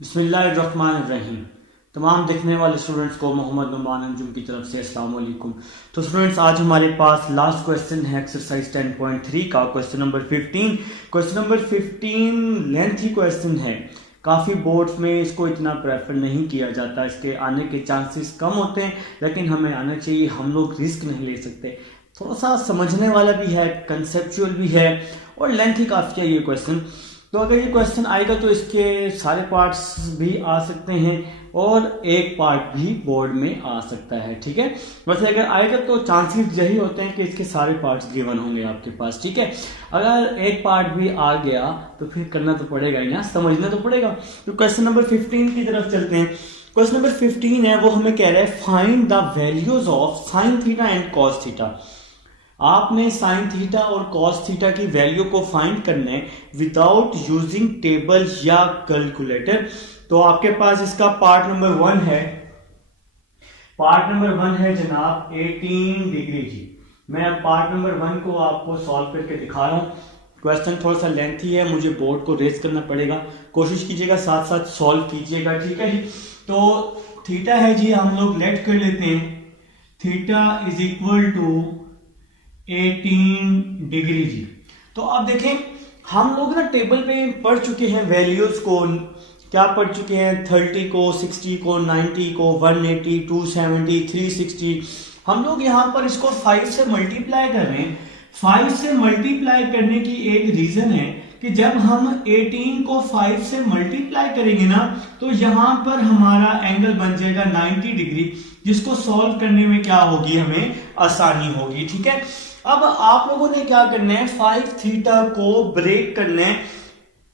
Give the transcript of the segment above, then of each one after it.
बिस्मिल्लाहिर्रहमानिर्रहीम। तमाम देखने वाले स्टूडेंट्स को मोहम्मद नुमान अंजुम की तरफ से अस्सलाम वालेकुम। तो स्टूडेंट्स, आज हमारे पास लास्ट क्वेश्चन है एक्सरसाइज 10.3 का question number 15। Question number 15 lengthy question है। काफ़ी बोर्ड्स में इसको इतना प्रेफर नहीं किया जाता, इसके आने के चांसेस कम होते हैं, लेकिन हमें आना चाहिए। हम लोग रिस्क नहीं ले सकते। थोड़ा सा समझने वाला भी है, कंसेप्चुअल भी है और लेंथी काफ़ी है ये क्वेश्चन। तो अगर ये क्वेश्चन आएगा तो इसके सारे पार्ट्स भी आ सकते हैं और एक पार्ट भी बोर्ड में आ सकता है। ठीक है, वैसे अगर आएगा तो चांसेस यही होते हैं कि इसके सारे पार्ट्स गिवन होंगे आपके पास। ठीक है, अगर एक पार्ट भी आ गया तो फिर करना तो पड़ेगा ही ना, समझना तो पड़ेगा। तो क्वेश्चन नंबर 15 की तरफ चलते हैं। क्वेश्चन नंबर 15 है, वो हमें कह रहा है find the values of sine theta and cos theta. आपने साइन थीटा और कॉस थीटा की वैल्यू को फाइंड करना है विदाउट यूजिंग टेबल या कैलकुलेटर। तो आपके पास इसका पार्ट नंबर 1 है। पार्ट नंबर 1 है जनाब 18 डिग्री जी। मैं अब पार्ट नंबर 1 को आपको सॉल्व करके दिखा रहा हूं। क्वेश्चन थोड़ा सा लेंथी है, मुझे बोर्ड को रेज करना पड़ेगा, कोशिश कीजिएगा साथ साथ सॉल्व कीजिएगा। ठीक है जी। तो थीटा है जी, हम लोग लेट कर लेते हैं। Theta is equal to 18 degree जी। तो अब देखें, हम लोग ना टेबल पे पढ़ चुके हैं वैल्यूज को। क्या पढ़ चुके हैं? 30 को, 60 को, 90 को, 180, 270, 360। हम लोग यहाँ पर इसको 5 से मल्टीप्लाई कर रहे हैं। 5 से मल्टीप्लाई करने की एक रीजन है कि जब हम 18 को 5 से मल्टीप्लाई करेंगे ना, तो यहां पर हमारा एंगल बन जाएगा 90 डिग्री, जिसको सॉल्व करने में क्या होगी, हमें आसानी होगी। ठीक है, अब आप लोगों ने क्या करना है, 5 थीटा को ब्रेक करना है।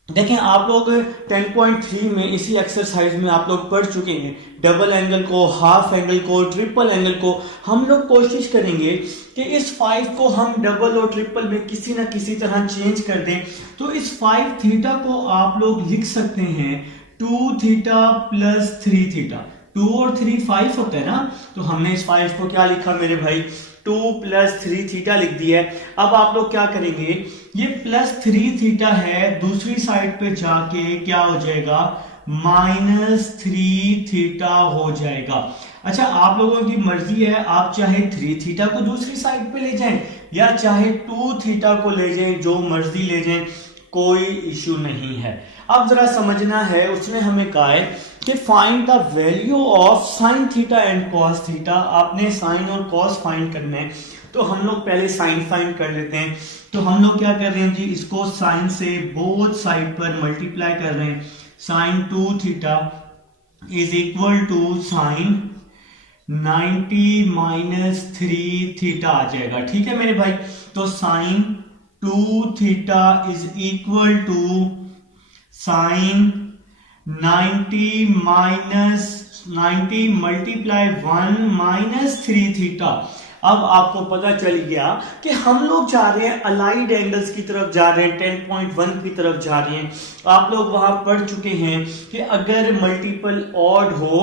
देखें, आप लोग 10.3 में इसी एक्सरसाइज में आप लोग पढ़ चुके हैं डबल एंगल को, हाफ एंगल को, ट्रिपल एंगल को। हम लोग कोशिश करेंगे कि इस 5 को हम डबल और ट्रिपल में किसी ना किसी तरह चेंज कर दें। तो इस 5 थीटा को आप लोग लिख सकते हैं 2 थीटा प्लस 3 थीटा। 2 और 3 5 होता है ना, तो हमने इस 5 को क्या लिखा मेरे भाई, 2 प्लस 3 थीटा लिख दिया है। अब आप लोग क्या करेंगे, ये प्लस 3 थीटा है, दूसरी साइड पे जाके क्या हो जाएगा, माइनस 3 थीटा हो जाएगा। अच्छा, आप लोगों की मर्जी है, आप चाहे 3 थीटा को दूसरी साइड पे ले जाएं या चाहे 2 थीटा को ले जाएं, जो मर्जी ले जाएं, कोई इश्यू नहीं है। अब जरा समझना है, उसने हमें कहा है कि find the value of sine theta and cos theta. आपने साइन और कॉस फाइंड करना है, तो हम लोग पहले साइन फाइंड कर लेते हैं। तो हम लोग क्या कर रहे हैं जी, इसको साइन से बोथ साइड पर मल्टीप्लाई कर रहे हैं। Sine 2 theta is equal to sine 90 minus 3 theta आ जाएगा। ठीक है मेरे भाई, तो sine 2 theta is equal to sine 90 minus 90 multiply 1 minus 3 theta. अब आपको पता चल गया कि हम लोग जा रहे हैं अलाइड एंगल्स की तरफ, जा रहे हैं 10.1 की तरफ जा रहे हैं। आप लोग वहां पढ़ चुके हैं कि अगर मल्टीपल ऑड हो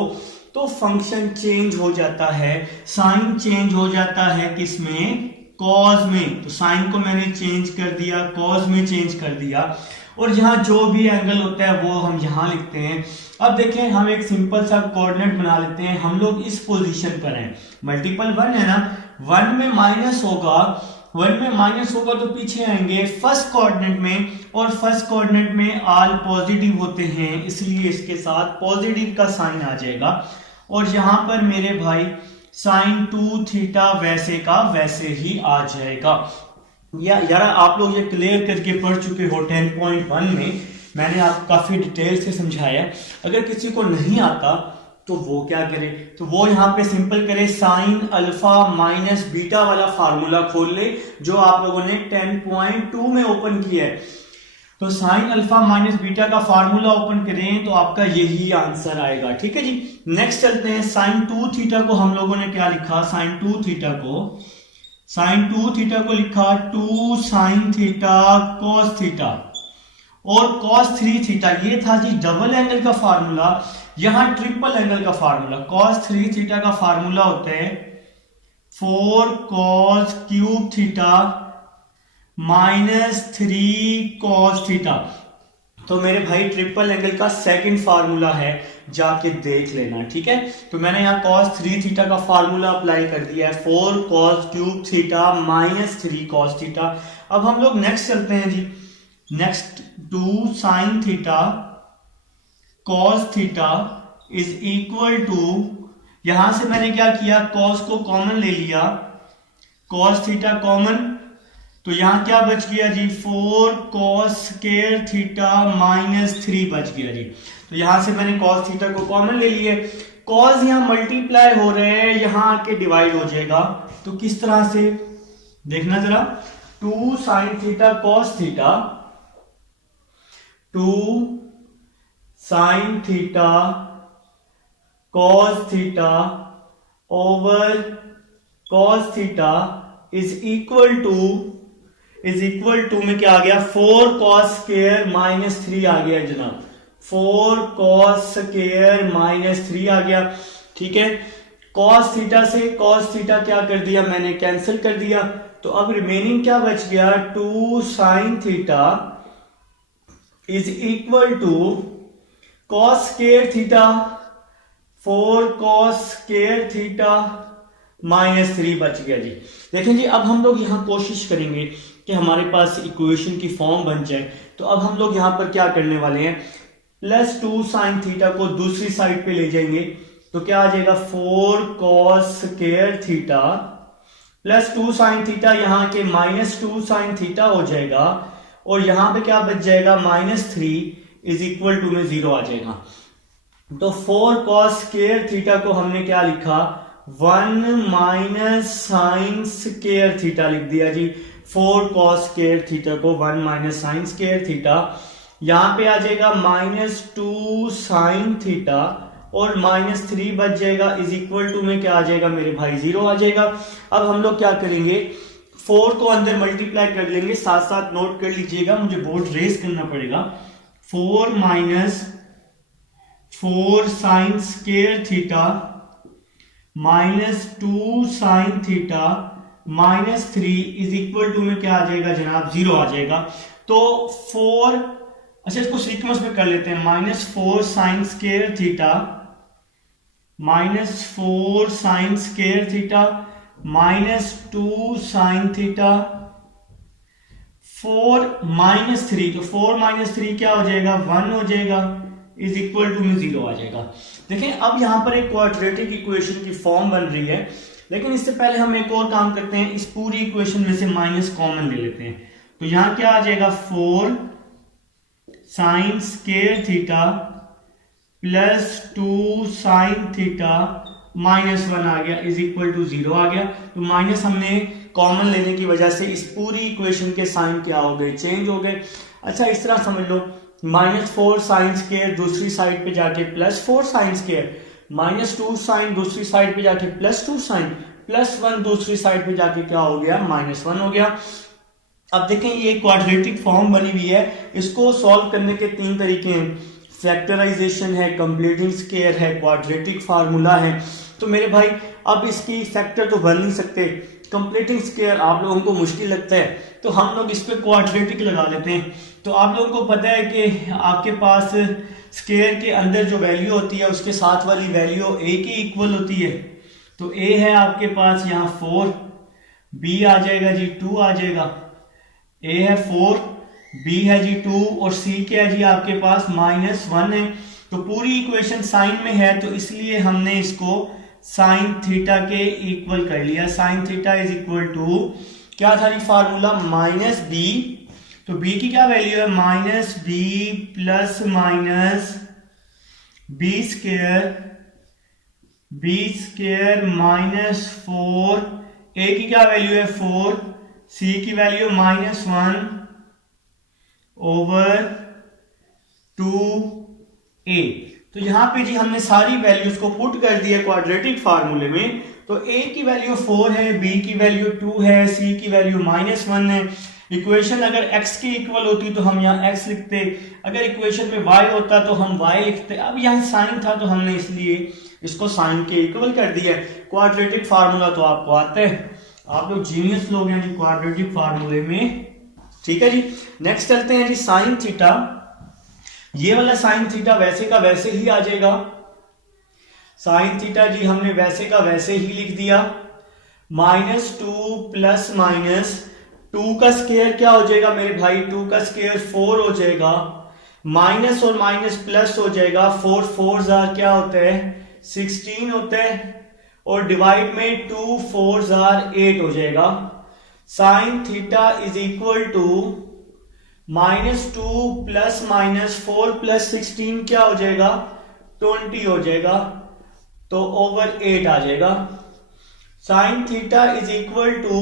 तो फंक्शन चेंज हो जाता है, साइन चेंज हो जाता है, किसमें, कॉस में। तो साइन को मैंने चेंज कर दिया, कॉस में चेंज कर दिया, और यहाँ जो भी एंगल होता है वो हम यहाँ लिखते हैं। अब देखें, हम एक सिंपल सा कोऑर्डिनेट बना लेते हैं। हम लोग इस पोजीशन पर हैं, मल्टीपल 1 है ना, 1 में माइनस होगा, 1 में माइनस होगा तो पीछे आएंगे फर्स्ट कोऑर्डिनेट में, और फर्स्ट कोऑर्डिनेट में ऑल पॉजिटिव होते हैं, इसलिए इसके साथ पॉजिटिव का साइन आ जाएगा। और यहां पर मेरे भाई साइन 2 थीटा वैसे का वैसे ही आ जाएगा। यार आप लोग ये क्लियर करके पढ़ चुके हो 10.1 में, मैंने आपको काफी डिटेल से समझाया। अगर किसी को नहीं आता तो वो क्या करे, तो वो यहाँ पे सिंपल करे, साइन अल्फा माइनस बीटा वाला फार्मूला खोल ले, जो आप लोगों ने 10.2 में ओपन किया है। तो साइन अल्फा माइनस बीटा का फार्मूला ओपन करें तो आपका यही आंसर आएगा। ठीक है जी, नेक्स्ट चलते हैं। साइन 2 थीटा को हम लोगों ने क्या लिखा, साइन 2 थीटा को लिखा 2 साइन थीटा कॉस थीटा, और कॉस 3 थीटा ये था जी डबल एंगल का फार्मूला, यहां ट्रिपल एंगल का फार्मूला। कॉस 3 थीटा का फार्मूला होता है 4 cos cube theta minus 3 cos theta. तो मेरे भाई ट्रिपल एंगल का सेकंड फार्मूला है, जाके देख लेना, ठीक है। तो मैंने यहाँ cos 3 थीटा का फार्मूला अप्लाई कर दिया है, 4 cos cube theta minus 3 cos theta. अब हम लोग नेक्स्ट चलते हैं जी, next 2 sin theta cos theta is equal to, यहां से मैंने क्या किया, cos को कॉमन ले लिया, cos थीटा कॉमन, तो यहां क्या बच गया जी, 4 cos स्क्वायर थीटा माइनस 3 बच गया जी। तो यहां से मैंने cos थीटा को कॉमन ले लिए, cos यहां मल्टीप्लाई हो रहे हैं, यहां आके डिवाइड हो जाएगा। तो किस तरह से देखना जरा, 2 sin theta cos theta, 2 sin theta cos theta over cos theta is equal to में क्या आ गया, 4 cos स्क्वायर माइनस 3 आ गया जनाब, 4 cos स्क्वायर माइनस 3 आ गया, ठीक है। cos थीटा से cos थीटा क्या कर दिया मैंने, कैंसिल कर दिया। तो अब रिमेनिंग क्या बच गया, 2 sin theta is equal to cos square theta, 4 cos square theta minus 3 बच गया जी। देखें जी, अब हम लोग यहां कोशिश करेंगे कि हमारे पास इक्वेशन की फॉर्म बन जाए। तो अब हम लोग यहां पर क्या करने वाले हैं, प्लस 2 sin थीटा को दूसरी साइड पे ले जाएंगे, तो क्या आ जाएगा, 4 cos square theta plus 2 sin theta, यहां के माइनस 2 sin थीटा हो जाएगा, और यहां पे क्या बच जाएगा, माइनस 3 इज इक्वल टू में 0 आ जाएगा। तो 4 cos स्क्वायर थीटा को हमने क्या लिखा, 1 माइनस साइन स्क्वायर थीटा लिख दिया जी। 4 cos स्क्वायर थीटा को 1 माइनस साइन स्क्वायर थीटा, यहां पे आ जाएगा माइनस 2 साइन थीटा, और माइनस 3 बच जाएगा, इज इक्वल टू में क्या आ जाएगा मेरे भाई, 0 आ जाएगा। अब हम लोग क्या करेंगे, 4 को अंदर मल्टीप्लाई कर लेंगे, साथ साथ नोट कर लीजिएगा, मुझे बोर्ड रेस करना पड़ेगा। 4 minus 4 sine square theta minus 2 sine theta minus 3 is equal to में क्या आ जाएगा जनाब, 0 आ जाएगा। तो 4, अच्छा इसको सीक्वेंस में कर लेते हैं, minus 4 sine square theta minus 4 sine square theta minus 2 sine theta, 4 minus 3, तो 4 माइनस 3 क्या हो जाएगा, 1 हो जाएगा, इज इक्वल टू में 0 आ जाएगा। देखें, अब यहां पर एक क्वाड्रेटिक इक्वेशन की फॉर्म बन रही है, लेकिन इससे पहले हम एक और काम करते हैं, इस पूरी इक्वेशन में से माइनस कॉमन ले लेते हैं। तो यहां क्या आ जाएगा, 4 sine square theta plus 2 sine theta minus 1 आ गया, इज इक्वल टू 0 आ गया। तो माइनस हमने कॉमन लेने की वजह से इस पूरी इक्वेशन के साइन क्या हो गए, चेंज हो गए। अच्छा इस तरह समझ लो, माइनस 4 साइन स्क्वायर दूसरी साइड पे जाके plus 4 sine square, minus 2 sine दूसरी साइड पे जाके प्लस 2 साइन, प्लस 1 दूसरी साइड पे जाके क्या हो गया, माइनस 1 हो गया। अब देखें, ये क्वाड्रेटिक फॉर्म बनी हुई है, इसको सॉल्व करने के 3 तरीके हैं, फैक्टराइजेशन है, कंप्लीटिंग स्क्वायर है, क्वाड्रेटिक फार्मूला है। तो मेरे भाई अब इसकी फैक्टर तो बन नहीं सकते, कंप्लीटिंग स्क्वायर आप लोगों को मुश्किल लगता है, तो हम लोग इस पे क्वाड्रेटिक लगा लेते हैं। तो आप लोगों को पता है कि आपके पास स्क्वायर के अंदर जो वैल्यू होती है उसके साथ वाली वैल्यू a की इक्वल होती है। तो a है आपके पास यहाँ 4, b आ जाएगा जी 2 आ जाएगा, a है 4, b है जी 2 और c क्या है जी आपके पास माइनस 1 है। तो पूरी इक्वेशन साइन में है, तो इसलिए हमने इसको साइन थीटा के इक्वल कर लिया। Sine theta is equal to क्या था जी फार्मूला, माइनस बी, तो b की क्या वैल्यू है, minus b plus minus B square minus 4, a की क्या वैल्यू है 4, c की वैल्यू माइनस 1 ओवर 2a। तो यहां पे जी हमने सारी वैल्यूज को पुट कर दिया क्वाड्रेटिक फार्मूले में। तो a की वैल्यू 4 है, b की वैल्यू 2 है, c की वैल्यू माइनस 1 है। इक्वेशन अगर x की इक्वल होती तो हम यहाँ x लिखते, अगर इक्वेशन में y होता तो हम y लिखते। अब यहाँ साइन था तो हमने इसलिए इसको साइन के इक्वल कर दिया। क्वाड्रेटिक फार्मूला तो आपको आता है, आप लोग जीनियस लोग हैं जी क्वाड्रेटिक फार्मूले में, ठीक है जी। नेक्स्ट चलते हैं जी साइन थीटा ये वाला साइन थीटा वैसे का वैसे ही आ जाएगा, साइन थीटा जी हमने वैसे का वैसे ही लिख दिया। -2 प्लस माइनस 2 का स्क्वायर क्या हो जाएगा मेरे भाई, 2 का स्क्वायर 4 हो जाएगा, माइनस और माइनस प्लस हो जाएगा, 4 4 क्या होता है 16 होता है, और डिवाइड में 2 4 8 हो जाएगा। Sine theta is equal to -2 plus minus 4 plus 16 क्या हो जाएगा 20 हो जाएगा, तो ओवर 8 आ जाएगा। Sine theta is equal to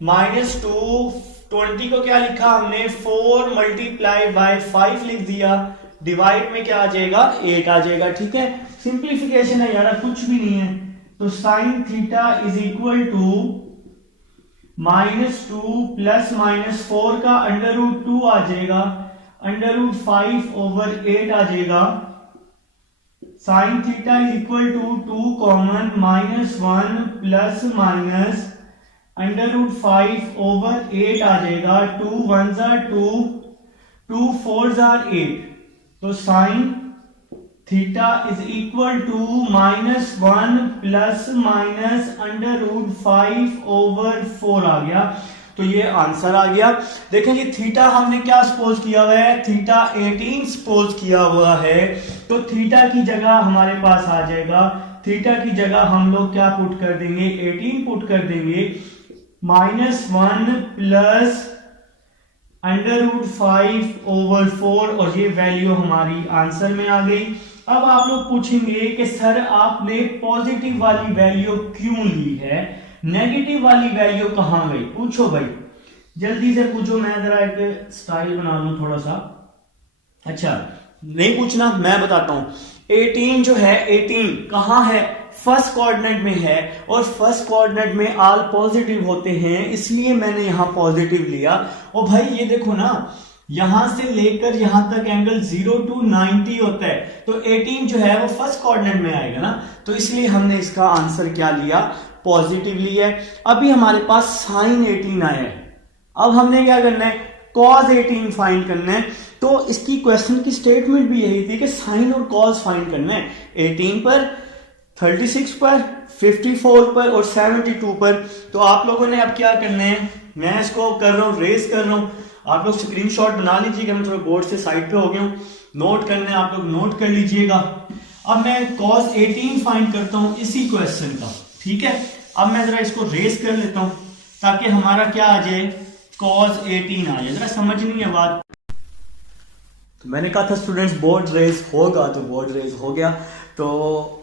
-2, 20 को क्या लिखा हमने 4 मल्टीप्लाई बाय 5 लिख दिया, डिवाइड में क्या आ जाएगा 8 आ जाएगा। ठीक है, सिंप्लीफिकेशन है यार, कुछ भी नहीं है। तो sine theta is equal to -2 plus minus 4 का √2 आ जाएगा, √5 ओवर 8 आ जाएगा। Sine theta is equal to 2 common -1 plus minus √5 over 8 आ जाएगा, 2 1 2, 2 4 8। तो sine theta is equal to -1 plus minus √5 over 4 आ गया। तो ये आंसर आ गया। देखें जी, थीटा हमने क्या सपोज किया हुआ है, थीटा 18 सपोज किया हुआ है, तो थीटा की जगह हमारे पास आ जाएगा, थीटा की जगह हम लोग क्या पुट कर देंगे 18 पुट कर देंगे, -1 प्लस √5 ओवर 4, और ये वैल्यू हमारी आंसर में आ गई। अब आप लोग पूछेंगे कि सर आपने पॉजिटिव वाली वैल्यू क्यों ली है, नेगेटिव वाली वैल्यू कहां गई, पूछो भाई जल्दी से पूछो। मैं जरा एक स्टाइल बना लूं थोड़ा सा। अच्छा नहीं पूछना, मैं बताता हूं। 18 जो है 18 कहां है, फर्स्ट कोऑर्डिनेट में है, और फर्स्ट कोऑर्डिनेट में ऑल पॉजिटिव होते हैं, इसलिए मैंने यहां पॉजिटिव लिया। और भाई ये देखो ना, यहां से लेकर यहां तक एंगल 0 to 90 होता है, तो 18 जो है वो फर्स्ट कोऑर्डिनेट में आएगा ना, तो इसलिए हमने इसका आंसर क्या लिया, पॉजिटिव लिया है। अभी हमारे पास साइन 18 आया है, अब हमने क्या करना है, कॉस 18 फाइंड करना है। तो इसकी क्वेश्चन की स्टेटमेंट भी यही थी कि साइन और कॉस फाइंड करना है, 18 पर, 36 पर, 54 पर और 72 पर। तो आप लोगों ने अब क्या करना है, मैं इसको कर रहा हूं, रेस कर रहा हूं, आप लोग स्क्रीनशॉट बना लीजिएगा, मैं थोड़ा बोर्ड से साइड पे हो गया हूं, नोट करना है आप लोग नोट कर लीजिएगा। अब मैं cos 18 फाइंड करता हूं इसी क्वेश्चन का, ठीक है। अब मैं जरा इसको रेस कर लेता हूं ताकि हमारा क्या आ जाए, cos 18 आ जाए। जरा समझ नहीं है बात, तो मैंने कहा था स्टूडेंट्स बोर्ड रेस होगा, तो बोर्ड रेस हो गया। तो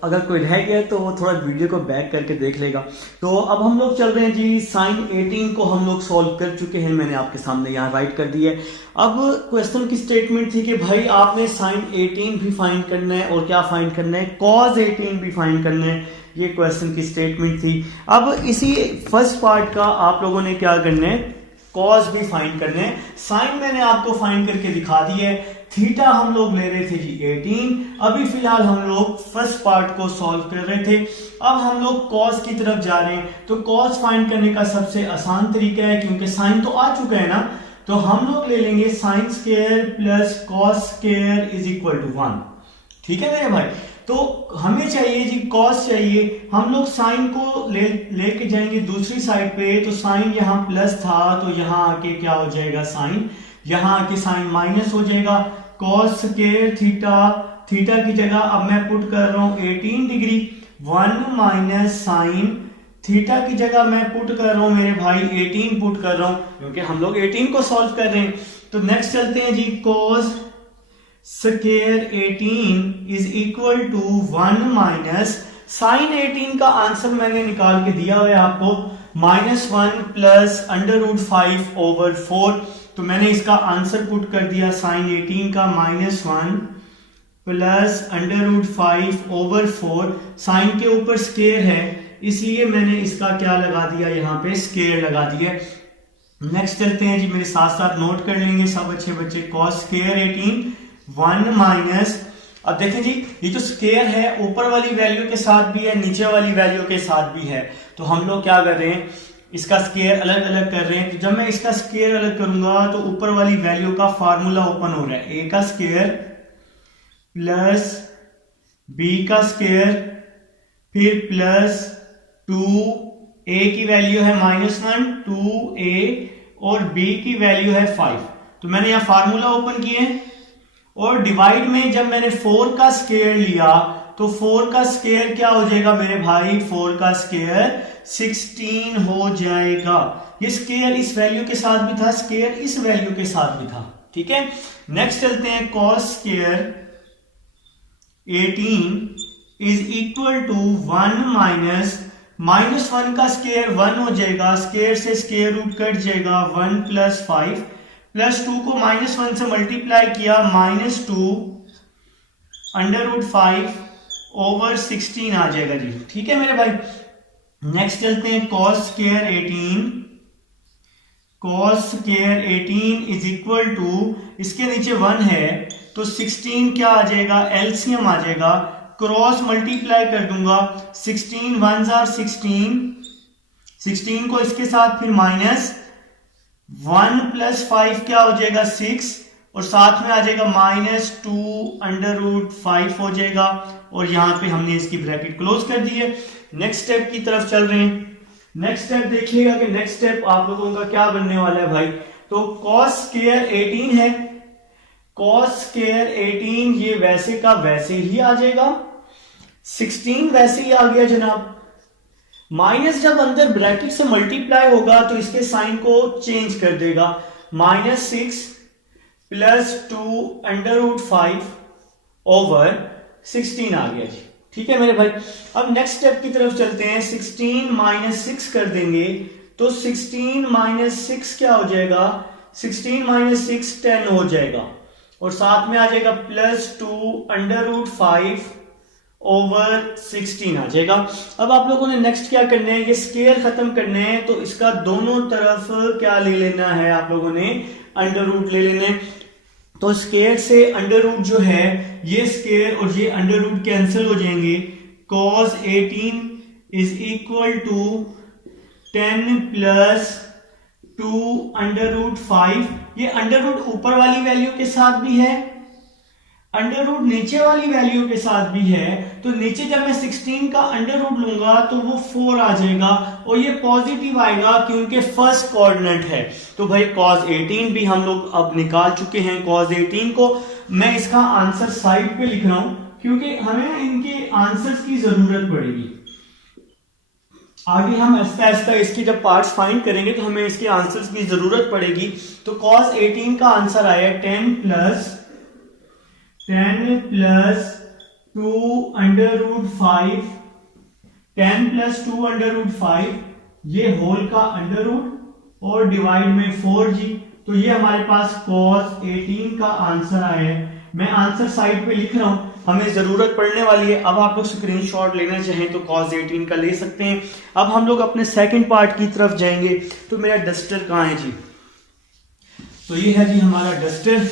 अगर कोई रह गया तो वो थोड़ा वीडियो को बैक करके देख लेगा। तो अब हम लोग चल रहे हैं जी, साइन 18 को हम लोग सॉल्व कर चुके हैं, मैंने आपके सामने यहाँ राइट कर दिया है। अब क्वेश्चन की स्टेटमेंट थी कि भाई आपने साइन 18 भी फाइंड करना है, और क्या फाइंड करना है, कॉस 18 भी फाइंड करना है, ये क्वेश्चन की स्टेटमेंट थी। अब इसी फर्स्ट पार्ट का आप लोगों ने क्या करना है, कॉस भी फाइंड करना है। साइन मैंने आपको फाइंड करके दिखा दिया है, थीटा हम लोग ले रहे थे जी 18, अभी फिलहाल हम लोग फर्स्ट पार्ट को सॉल्व कर रहे थे। अब हम लोग कॉस की तरफ जा रहे हैं, तो कॉस फाइंड करने का सबसे आसान तरीका है, क्योंकि साइन तो आ चुका है ना, तो हम लोग ले लेंगे sine square plus cos square is equal to 1। ठीक है मेरे भाई, तो हमें चाहिए जी कॉस चाहिए, हम लोग साइन को लेके जाएंगे दूसरी साइड पे, तो साइन यहाँ प्लस था, तो यहाँ आके क्या हो जाएगा साइन, यहाँ आके साइन माइनस हो जाएगा। कॉस स्क्वायर थीटा, थीटा की जगह अब मैं पुट कर रहा हूं 18 डिग्री, 1 माइनस साइन, थीटा की जगह मैं पुट कर रहा हूं मेरे भाई 18 पुट कर रहा हूं, क्योंकि हम लोग 18 को सॉल्व कर रहे हैं। तो नेक्स्ट चलते हैं जी, cos square 18 is equal to 1 minus sine 18 का आंसर मैंने निकाल के दिया हुआ है आपको, -1 प्लस √5 ओवर 4। तो मैंने इसका आंसर पुट कर दिया साइन 18 का -1 प्लस √5 ओवर 4। साइन के ऊपर स्क्वायर है, इसलिए मैंने इसका क्या लगा दिया, यहाँ पे स्क्वायर लगा दिया। नेक्स्ट चलते हैं जी, मेरे साथ साथ नोट कर लेंगे सब अच्छे बच्चे, कॉस स्क्वायर 18 1 माइनस, अब देखें जी ये जो स्क्वायर है ऊपर वाली वैल्यू के साथ भी है, नीचे वाली वैल्यू के साथ भी है, तो हम लोग क्या कर रहे हैं, इसका स्क्वायर अलग अलग कर रहे हैं, तो जब मैं इसका स्क्वायर अलग करूंगा तो ऊपर वाली वैल्यू का फार्मूला ओपन हो रहा है, ए का स्क्वायर प्लस बी का स्क्वायर फिर प्लस 2, ए की वैल्यू है -1, 2a और b की वैल्यू है 5। तो मैंने यहां फार्मूला ओपन किए और डिवाइड में जब मैंने 4 का स्क्वायर लिया तो 4 का स्क्वायर क्या हो जाएगा मेरे भाई, 4 का स्क्वायर 16 हो जाएगा। ये स्क्वायर इस वैल्यू के साथ भी था, स्क्वायर इस वैल्यू के साथ भी था, ठीक है। नेक्स्ट चलते हैं, cos square 18 is equal to 1 -1 का स्क्वायर 1 हो जाएगा, स्क्वायर से स्क्वायर रूट कट जाएगा, 1 + 5 प्लस 2 को -1 से मल्टीप्लाई किया, -2 √5 ओवर 16 आ जाएगा जी, ठीक है मेरे भाई। नेक्स्ट चलते हैं, cos square 18 is equal to, इसके नीचे 1 है तो 16 क्या आ जाएगा, एलसीएम आ जाएगा, क्रॉस मल्टीप्लाई कर दूंगा, 16 1s are 16 को इसके साथ फिर -1 + 5 क्या हो जाएगा 6 और साथ में आ जाएगा -2 √5 हो जाएगा और यहां पे हमने इसकी ब्रैकेट क्लोज कर दी है। नेक्स्ट स्टेप की तरफ चल रहे हैं। नेक्स्ट स्टेप देखिएगा कि नेक्स्ट स्टेप आप लोगों का क्या बनने वाला है भाई। तो cos स्क्वायर 18 है, cos स्क्वायर 18 ये वैसे का वैसे ही आ जाएगा, 16 वैसे ही आ गया जनाब, माइनस जब अंदर ब्रैकेट से मल्टीप्लाई होगा तो इसके साइन को चेंज कर देगा, -6 + 2 √5 ओवर 16 आ गया जी, ठीक है मेरे भाई। अब नेक्स्ट स्टेप की तरफ चलते हैं, 16 - 6 कर देंगे तो 16 - 6 क्या हो जाएगा, 16 - 6 10 हो जाएगा और साथ में आ जाएगा +2 √5 ओवर 16 आ जाएगा। अब आप लोगों ने नेक्स्ट क्या करना है, ये स्क्वायर खत्म करने हैं तो इसका दोनों तरफ क्या ले लेना है, आप लोगों ने √ ले लेने। तो स्क्वायर से √ जो है, ये स्क्वायर और ये √ कैंसिल हो जाएंगे, cos 18 इज इक्वल टू 10 + 2 √5। ये √ ऊपर वाली वैल्यू के साथ भी है, √ नीचे वाली वैल्यू के साथ भी है, तो नीचे जब मैं 16 का √ लूंगा तो वो 4 आ जाएगा और ये पॉजिटिव आएगा क्योंकि फर्स्ट कोऑर्डिनेट है। तो भाई cos 18 भी हम लोग अब निकाल चुके हैं। cos 18 को मैं इसका आंसर साइड पे लिख रहा हूं क्योंकि हमें इनके आंसर्स की जरूरत पड़ेगी। आगे हम ऐसा ऐसा इसकी जब पार्ट्स फाइंड करेंगे तो हमें इसके आंसर्स की जरूरत पड़ेगी। तो cos 18 का आंसर आया 10 + 2 √5, 10 + 2 √5 ये होल का √ और डिवाइड में 4g। तो ये हमारे पास cos 18 का आंसर आया है। मैं आंसर साइड पे लिख रहा हूं, हमें जरूरत पड़ने वाली है। अब आप लोग स्क्रीनशॉट लेना चाहें तो cos 18 का ले सकते हैं। अब हम लोग अपने सेकंड पार्ट की तरफ जाएंगे। तो मेरा डस्टर कहाँ है जी, तो ये है जी हमारा डस्टर।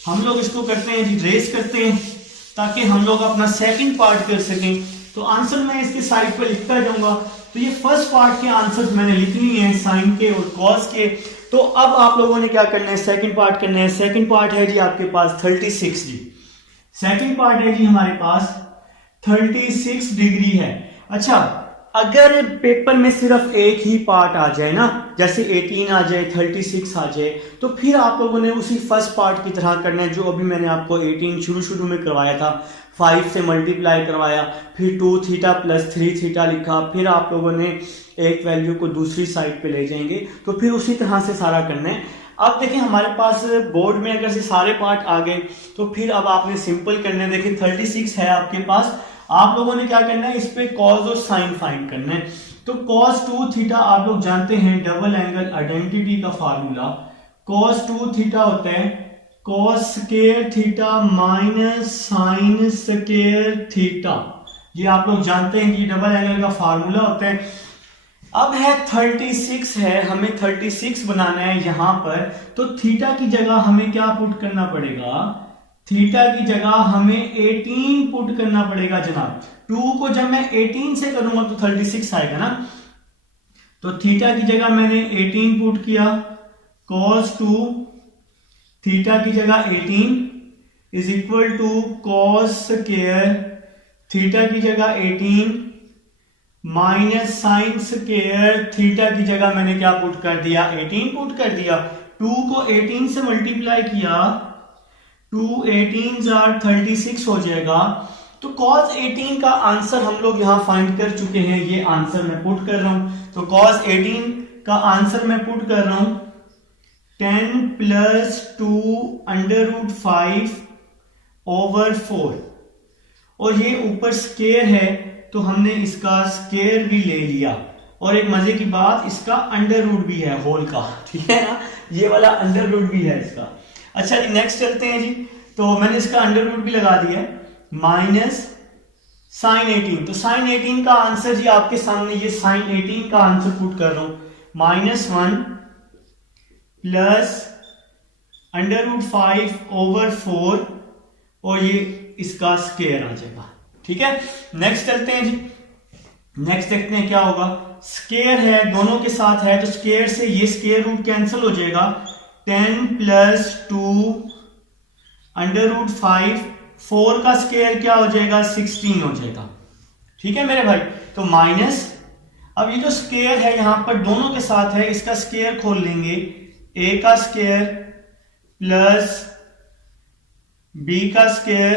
हम लोग इसको करते हैं जी, रेस करते हैं ताकि हम लोग अपना सेकंड पार्ट कर सकें। तो आंसर मैं इसके साइड पे लिखता जाऊंगा। तो ये फर्स्ट पार्ट के आंसर मैंने लिखनी है, साइन के और कॉस के। तो अब आप लोगों ने क्या करना है, सेकंड पार्ट करना है। सेकंड पार्ट है जी आपके पास 36 जी, सेकंड पार्ट है जी हमारे पास 36 डिग्री है। अच्छा, अगर पेपर में सिर्फ एक ही पार्ट आ जाए ना, जैसे 18 आ जाए, 36 आ जाए, तो फिर आप लोगों ने उसी फर्स्ट पार्ट की तरह करना है जो अभी मैंने आपको 18 शुरू में करवाया था। 5 से मल्टीप्लाई करवाया, फिर 2 थीटा + 3 थीटा लिखा, फिर आप लोगों ने एक वैल्यू को दूसरी साइड पे ले जाएंगे। तो फिर उसी तरह से सारा करना है। अब देखिए हमारे पास बोर्ड में अगर से सारे पार्ट आ गए तो फिर अब आपने सिंपल करना है। देखिए 36 है आपके पास, आप लोगों ने क्या करना है, इस पे कॉस और साइन फाइंड करना है। तो cos 2 थीटा आप लोग जानते हैं, डबल एंगल आइडेंटिटी का फार्मूला। cos 2 थीटा होता है cos square theta minus sign square theta. ये आप लोग जानते हैं कि डबल एंगल का फार्मूला होता है। अब है 36 है, हमें 36 बनाना है यहां पर। तो थीटा की जगह हमें क्या पुट करना पड़ेगा, थीटा की जगह हमें 18 पुट करना पड़ेगा जनाब। 2 को जब मैं 18 से करूंगा तो 36 आएगा ना। तो थीटा की जगह मैंने 18 पुट किया, cos 2 थीटा की जगह 18 is equal to cos square theta की जगह 18 माइनस साइन स्क्वायर थीटा की जगह मैंने क्या पुट कर दिया, 18 पुट कर दिया। 2 को 18 से मल्टीप्लाई किया, 2 18 आर 36 हो जाएगा। तो cos 18 का आंसर हम लोग यहां फाइंड कर चुके हैं, ये आंसर मैं पुट कर रहा हूं। तो cos 18 का आंसर मैं पुट कर रहा हूं 10 प्लस 2 अंडर रूट 5 ओवर 4, और ये ऊपर स्क्वायर है तो हमने इसका स्क्वायर भी ले लिया, और एक मजे की बात इसका अंडर रूट भी है होल का, ठीक है ना, ये वाला अंडर रूट भी है इसका। अच्छा जी नेक्स्ट चलते हैं जी, तो मैंने इसका अंडर रूट भी लगा दिया है, माइनस साइन 18। तो साइन 18 का आंसर जी आपके सामने, ये साइन 18 का आंसर पुट कर रहा हूं -1 प्लस अंडर रूट 5 ओवर 4, और ये इसका स्क्वायर आ जाएगा, ठीक है। नेक्स्ट चलते हैं जी, नेक्स्ट देखते हैं क्या होगा। स्क्वायर है, दोनों के साथ है, तो स्क्वायर से ये स्क्वायर रूट कैंसिल हो जाएगा, 10 प्लस 2 अंडर रूट 5, 4 का स्क्वायर क्या हो जाएगा, 16 हो जाएगा, ठीक है मेरे भाई। तो माइनस, अब ये जो स्क्वायर है यहां पर दोनों के साथ है, इसका स्क्वायर खोल लेंगे, a का स्क्वायर प्लस b का स्क्वायर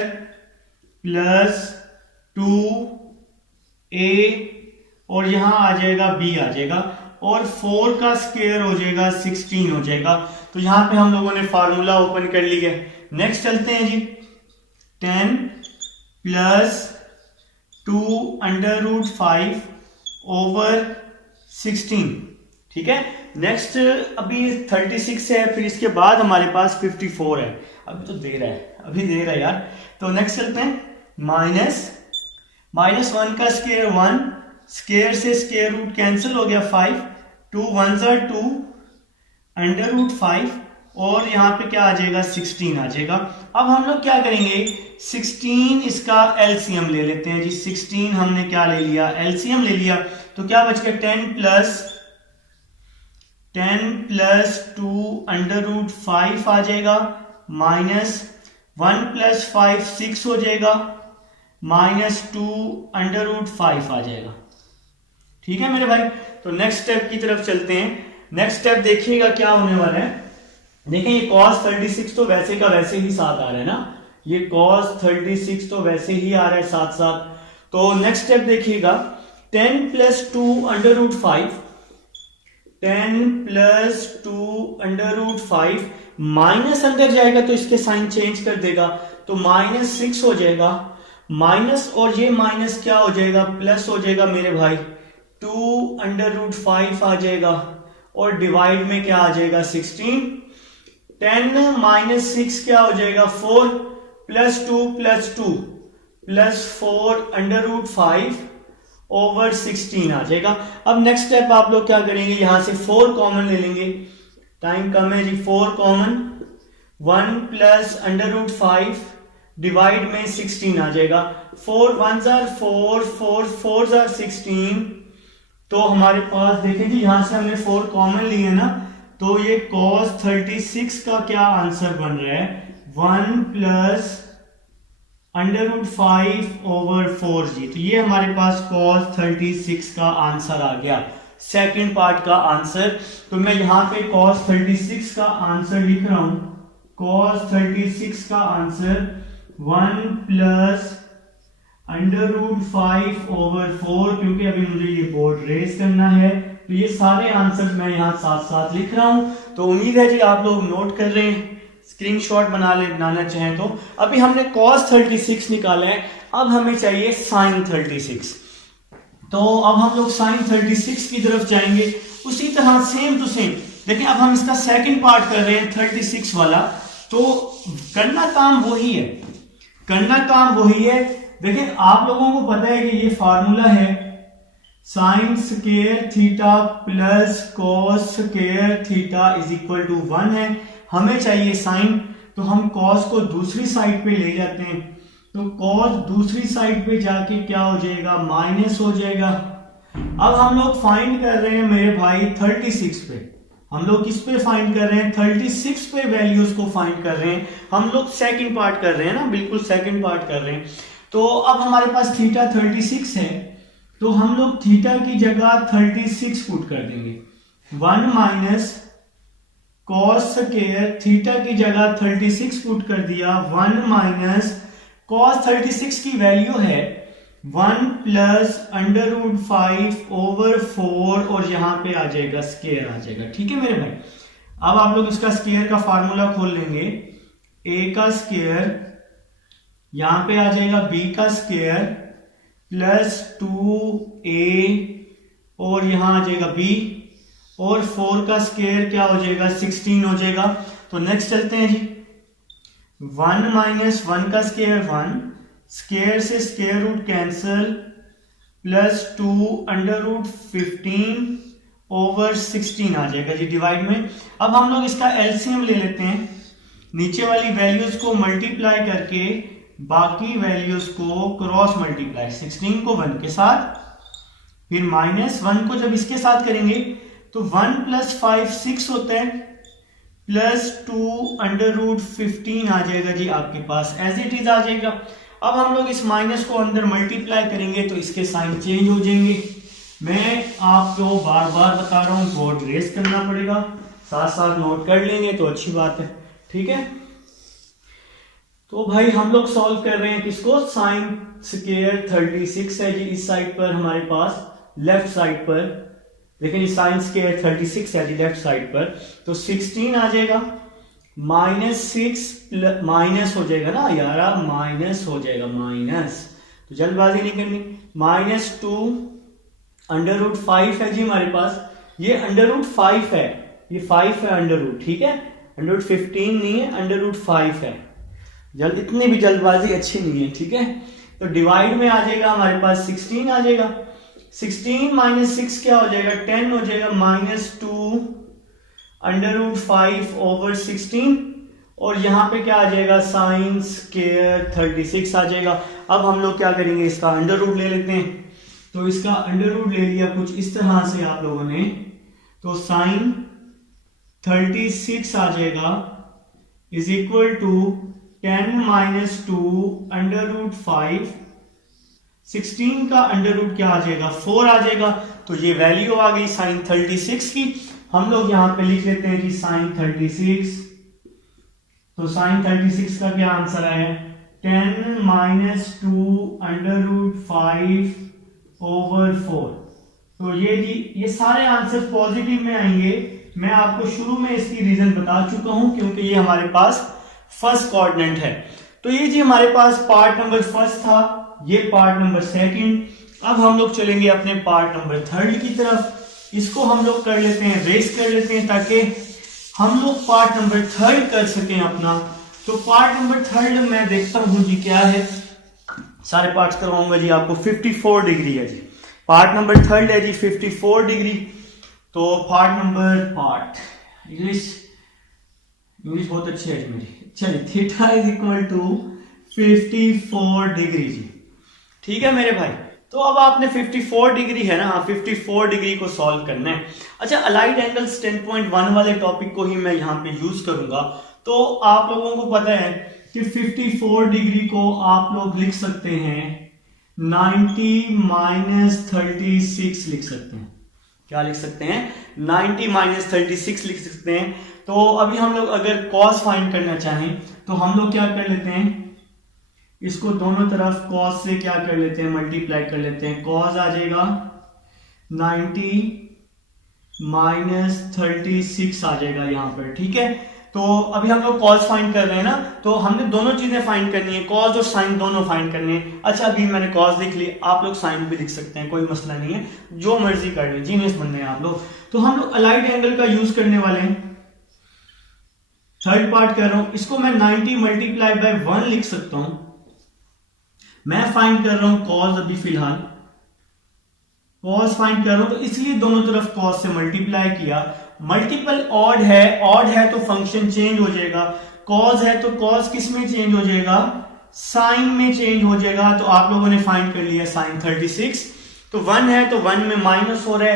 प्लस 2a, और यहां आ जाएगा b आ जाएगा, और 4 का स्क्वायर हो जाएगा 16 हो जाएगा। तो यहां पे हम लोगों ने फार्मूला ओपन कर लिया है। नेक्स्ट चलते हैं जी, 10 प्लस 2 अंडर रूट 5 ओवर 16, ठीक है। नेक्स्ट अभी 36 है, फिर इसके बाद हमारे पास 54 है, अभी तो दे रहा है, अभी दे रहा है यार। तो नेक्स्ट चलते हैं, -1 का स्क्वायर 1, स्क्वायर से स्क्वायर रूट कैंसिल हो गया 5, 2 1s are 2 अंडर रूट 5, और यहां पे क्या आ जाएगा, 16 आ जाएगा। अब हम लोग क्या करेंगे, 16 इसका एलसीएम ले लेते हैं जी। 16 हमने क्या ले लिया, एलसीएम ले लिया, तो क्या बच गया, 10 प्लस 2 अंडर रूट 5 आ जाएगा, माइनस 1 प्लस 5 6 हो जाएगा, माइनस 2 अंडर रूट 5 आ जाएगा, ठीक है मेरे भाई। तो नेक्स्ट स्टेप की तरफ चलते हैं। नेक्स्ट स्टेप देखिएगा क्या होने वाला है। देखिए ये cos 36 तो वैसे का वैसे ही साथ आ रहा है ना, ये cos 36 तो वैसे ही आ रहा है साथ साथ। तो नेक्स्ट स्टेप देखिएगा, 10 plus 2 under root 5, 10 plus 2 under root 5, minus अंदर जाएगा तो इसके साइन चेंज कर देगा, तो -6 हो जाएगा, माइनस और ये माइनस क्या हो जाएगा, प्लस हो जाएगा मेरे भाई, 2 अंडर रूट 5 आ जाएगा, और डिवाइड में क्या आ जाएगा, 16। 10 माइनस 6 क्या हो जाएगा, 4 plus 2 plus 4 under root 5 over 16 आ जाएगा। अब नेक्स्ट स्टेप आप लोग क्या करेंगे, यहां से 4 कॉमन ले लेंगे, टाइम कम है जी, 4 common, 1 plus under root 5 divide में 16 आ जाएगा, 4 1s are 4, 4 4s are 16। तो हमारे पास देखें जी, यहां से हमने 4 कॉमन लिए ना, तो ये cos 36 का क्या आंसर बन रहा है, 1 प्लस अंडर रूट 5 ओवर 4 जी। तो ये हमारे पास cos 36 का आंसर आ गया, सेकंड पार्ट का आंसर। तो मैं यहां पे cos 36 का आंसर लिख रहा हूं, cos 36 का answer 1 plus under root 5 over 4, क्योंकि अभी मुझे ये बोर्ड रेस करना है, तो ये सारे आंसर्स मैं यहाँ साथ साथ लिख रहा हूं। तो उम्मीद है जी आप लोग नोट कर रहे हैं, स्क्रीनशॉट बनाना चाहें तो। अभी हमने cos 36 निकाला है, अब हमें चाहिए sin 36। तो अब हम लोग sin 36 की तरफ जाएंगे, उसी तरह सेम टू सेम। देखिए अब हम इसका सेकंड पार्ट कर रहे हैं 36 वाला, तो करना काम वही है, देखिए आप लोगों को पता है कि ये फार्मूला है sine square theta plus cos square theta is equal to 1 है। हमें चाहिए साइन, तो हम कॉस को दूसरी साइड पे ले जाते हैं, तो कॉस दूसरी साइड पे जाके क्या हो जाएगा, माइनस हो जाएगा, अब हम लोग फाइंड कर रहे हैं मेरे भाई 36 पे। हम लोग किस पे फाइंड कर रहे हैं? 36 पे वैल्यूज को फाइंड कर रहे हैं। हम लोग सेकंड पार्ट कर रहे हैं ना, बिल्कुल सेकंड पार्ट कर रहे हैं। तो अब हमारे पास थीटा 36 है, तो हम लोग थीटा की जगह 36 पुट कर देंगे। 1 माइनस कॉस स्क्वायर, थीटा की जगह 36 पुट कर दिया। 1 माइनस कॉस 36 की वैल्यू है 1 प्लस अंडर रूट 5 ओवर 4, और यहां पे आ जाएगा स्क्वायर आ जाएगा। ठीक है मेरे भाई, अब आप लोग इसका स्क्वायर का फार्मूला खोल लेंगे। a का स्क्वायर यहां पे आ जाएगा b का स्क्वायर प्लस 2a, और यहां आ जाएगा b, और 4 का स्क्वायर क्या हो जाएगा? 16 हो जाएगा। तो नेक्स्ट चलते हैं जी। 1 माइनस 1 का स्क्वायर 1, स्क्वायर से square root cancel, plus 2 under root 15 over 16 आ जाएगा जी डिवाइड में। अब हम लोग इसका एलसीएम ले लेते हैं। नीचे वाली वैल्यूज को मल्टीप्लाई करके बाकी वैल्यूज को क्रॉस मल्टीप्लाई, 16 को 1 के साथ, फिर माइनस 1 को जब इसके साथ करेंगे तो 1 प्लस 5 6 होता है, प्लस 2 अंडर रूट 15 आ जाएगा जी आपके पास, एज इट इज आ जाएगा। अब हम लोग इस माइनस को अंदर मल्टीप्लाई करेंगे तो इसके साइन चेंज हो जाएंगे। मैं आपको बार बार बता रहा हूं, बोर्ड रेस करना पड़ेगा, साथ साथ नोट कर लेंगे तो अच्छी बात है। ठीक है, तो भाई हम लोग सॉल्व कर रहे हैं किसको? साइन स्क्वायर 36 है जी इस साइड पर हमारे पास, लेफ्ट साइड पर। लेकिन साइन स्क्वायर 36 है जी लेफ्ट साइड पर, तो 16 आ जाएगा, माइनस 6 माइनस हो जाएगा ना यार, माइनस हो जाएगा माइनस, तो जल्दबाजी नहीं करनी। माइनस 2 अंडर रूट 5 है जी हमारे पास, ये अंडर रूट 5 है, ये 5 है अंडर रूट, ठीक है, अंडर रूट 15 नहीं है, अंडर रूट 5 है। इतनी भी जल्दबाजी अच्छी नहीं है, ठीक है। तो डिवाइड में आ जाएगा हमारे पास 16 आ जाएगा, 16 माइनस 6 क्या हो जाएगा? 10 हो जाएगा, माइनस 2 अंडर रूट 5 ओवर 16, और यहां पे क्या आ जाएगा? साइन स्क्वायर 36 आ जाएगा। अब हम लोग क्या करेंगे? इसका अंडर रूट ले लेते हैं। तो इसका अंडर रूट ले लिया कुछ इस तरह से आप लोगों ने, तो साइन 36 आ जाएगा is equal to 10 minus 2 under root 5, 16 का अंडर रूट क्या आ जाएगा? 4 आ जाएगा। तो ये वैल्यू आ गई साइन 36 की। हम लोग यहां पे लिख लेते हैं जी साइन 36। तो साइन 36 का क्या आंसर है? 10 माइनस 2 अंडर रूट 5 ओवर 4। तो ये जी ये सारे आंसर पॉजिटिव में आएंगे। मैं आपको शुरू में इसकी रीजन बता चुका हूं, क्योंकि ये हमारे पास फर्स्ट कोऑर्डिनेट है। तो ये जी हमारे पास पार्ट नंबर फर्स्ट था, ये पार्ट नंबर सेकंड। अब हम लोग चलेंगे अपने पार्ट नंबर थर्ड की तरफ। इसको हम लोग कर लेते हैं, रेस कर लेते हैं, ताकि हम लोग पार्ट नंबर थर्ड कर सकें अपना। तो पार्ट नंबर थर्ड मैं देखता हूं जी क्या है, सारे पार्ट्स करवाऊंगा जी आपको। 54 डिग्री है जी पार्ट नंबर थर्ड है जी, 54 डिग्री। तो पार्ट इंग्लिश बहुत अच्छी है मेरी। चलिए, theta is equal to 54 degree जी, ठीक है मेरे भाई। तो अब आपने 54 डिग्री है ना, 54 डिग्री को सॉल्व करना है। अच्छा, अलाइड एंगल्स 10.1 वाले टॉपिक को ही मैं यहाँ पे यूज करूंगा। तो आप लोगों को पता है कि 54 डिग्री को आप लोग लिख सकते हैं 90 माइनस 36 लिख सकते हैं। क्या लिख सकते हैं? 90 माइनस 36 लिख सकते हैं। तो अभी हम लोग अगर कॉस फाइंड करना चाहें तो हम लोग क्या कर लेते हैं, इसको दोनों तरफ कॉस से क्या कर लेते हैं? मल्टीप्लाई कर लेते हैं। कॉस आ जाएगा 90 माइनस 36 आ जाएगा यहां पर, ठीक है। तो अभी हम लोग कॉस फाइंड कर रहे हैं ना, तो हमने दोनों चीजें फाइंड करनी है, कॉस और साइन दोनों फाइंड करनी है। अच्छा, अभी मैंने कॉस लिख ली, आप लोग साइन भी लिख सकते हैं, कोई मसला नहीं है, जो मर्जी कर ले, जीनियस बनने हैं आप लोग। तो हम लोग अलाइड एंगल का यूज करने वाले हैं। थर्ड पार्ट कर रहा हूं, इसको मैं 90 मल्टीप्लाई बाय 1 लिख सकता हूं। मैं फाइंड कर रहा हूं कॉस, अभी फिलहाल कॉस फाइंड कर रहा हूं, तो इसलिए दोनों तरफ कॉस से मल्टीप्लाई किया। मल्टीपल ऑड है तो फंक्शन चेंज हो जाएगा। कॉस है तो कॉस किस में चेंज हो जाएगा? साइन में चेंज हो जाएगा। तो आप लोगों ने फाइंड कर लिया साइन 36। तो 1 है तो 1 में माइनस हो रहा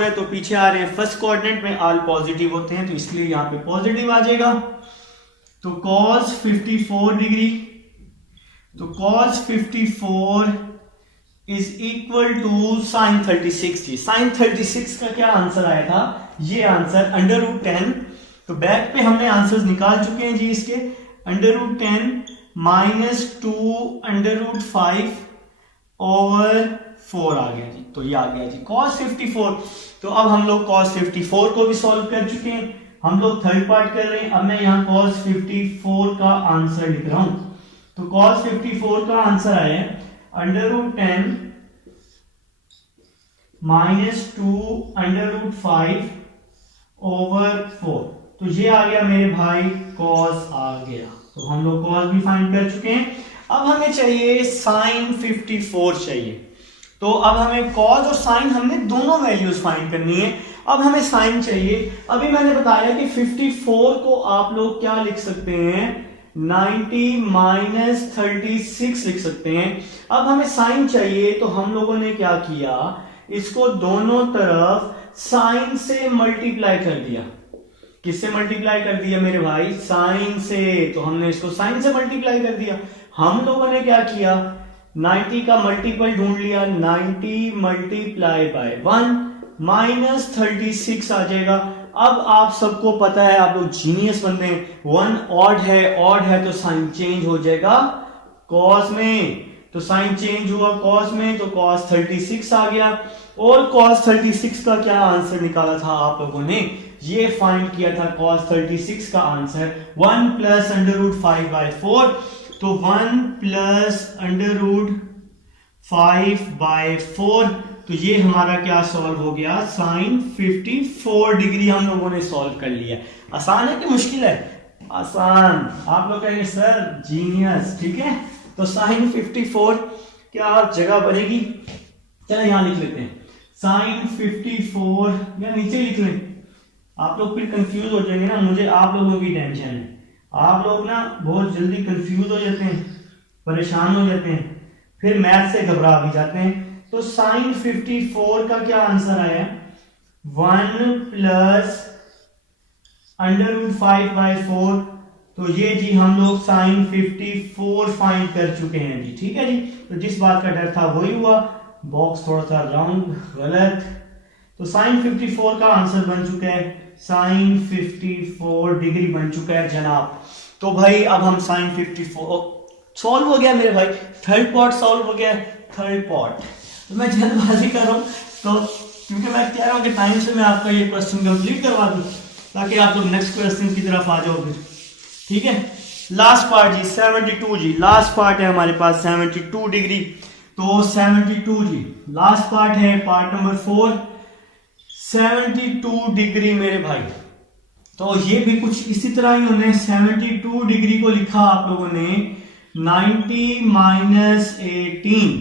है तो पीछे आ रहे हैं फर्स्ट कोऑर्डिनेट में, ऑल पॉजिटिव होते हैं तो इसलिए यहां पे पॉजिटिव आ जाएगा। तो cos 54 डिग्री, तो cos 54 is equal to sin 36 जी। sin 36 का क्या आंसर आया था, ये आंसर √10, तो बैक पे हमने आंसर्स निकाल चुके हैं जी इसके, √10 -2 √5 ओवर 4 आ गया जी। तो ये आ गया जी cos 54। तो अब हम लोग cos 54 को भी सॉल्व कर चुके हैं, हम लोग थर्ड पार्ट कर रहे हैं। अब मैं यहाँ cos 54 का आंसर लिख रहा हूं। तो cos 54 का आंसर आया है √10 -2 √5 ओवर 4। तो ये आ गया मेरे भाई cos आ गया। तो हम लोग cos भी फाइंड कर चुके हैं। अब हमें चाहिए sin 54 चाहिए। तो अब हमें cos और sin हमने दोनों वैल्यूज फाइंड करनी है। अब हमें sin चाहिए। अभी मैंने बताया कि 54 को आप लोग क्या लिख सकते हैं, 90 - 36 लिख सकते हैं। अब हमें sin चाहिए तो हम लोगों ने क्या किया, इसको दोनों तरफ sin से मल्टीप्लाई कर दिया। किससे मल्टीप्लाई कर दिया मेरे भाई, sin से। तो हमने इसको sin से मल्टीप्लाई कर दिया। हम लोगों ने क्या किया, 90 का मल्टीपल ढूंढ लिया, 90 मल्टीप्लाई बाय 1 -36 आ जाएगा। अब आप सबको पता है, आप लोग जीनियस बनते हैं, 1 ऑड है तो साइन चेंज हो जाएगा कॉस में। तो साइन चेंज हुआ कॉस में, तो cos 36 आ गया। और cos 36 का क्या आंसर निकाला था आप लोगों ने, ये फाइंड किया था cos 36 का आंसर 1 + √5/4। तो 1 + √5/4। तो ये हमारा क्या सॉल्व हो गया, sin 54 डिग्री हम लोगों ने सॉल्व कर लिया। आसान है कि मुश्किल है, आसान। आप लोग कहेंगे सर जीनियस, ठीक है। तो sin 54 क्या जगह बनेगी, चलो यहां लिख लेते हैं sin 54, या नीचे लिख लें। आप लोग फिर कंफ्यूज हो जाएंगे ना, मुझे आप लोगों की टेंशन है। आप लोग ना बहुत जल्दी कंफ्यूज हो जाते हैं, परेशान हो जाते हैं, फिर मैथ से घबरा भी जाते हैं। तो sin 54 का क्या आंसर आया, 1 + √5/4। तो ये जी हम लोग sin 54 फाइंड कर चुके हैं जी, ठीक है जी। तो जिस बात का डर था वही हुआ, बॉक्स थोड़ा सा रॉन्ग, गलत। तो sin 54 का आंसर बन चुका है, sin 54 डिग्री बन चुका है जनाब। तो भाई अब हम sin 54 सॉल्व हो गया मेरे भाई, थर्ड पार्ट सॉल्व हो गया, थर्ड पार्ट। तो मैं जल्दबाजी कर रहा हूं, तो क्योंकि मैं कह रहा हूं कि टाइम से मैं आपका ये क्वेश्चन कंप्लीट करवा दूं, ताकि आप लोग नेक्स्ट क्वेश्चन की तरफ आ जाओ फिर, ठीक है। लास्ट पार्ट जी 72 जी, लास्ट पार्ट है हमारे पास 72 डिग्री। तो 72 जी लास्ट पार्ट है, पार्ट नंबर 4, 72 डिग्री मेरे भाई। तो ये भी कुछ इसी तरह ही होने, 72 डिग्री को लिखा आप लोगों ने 90 - 18।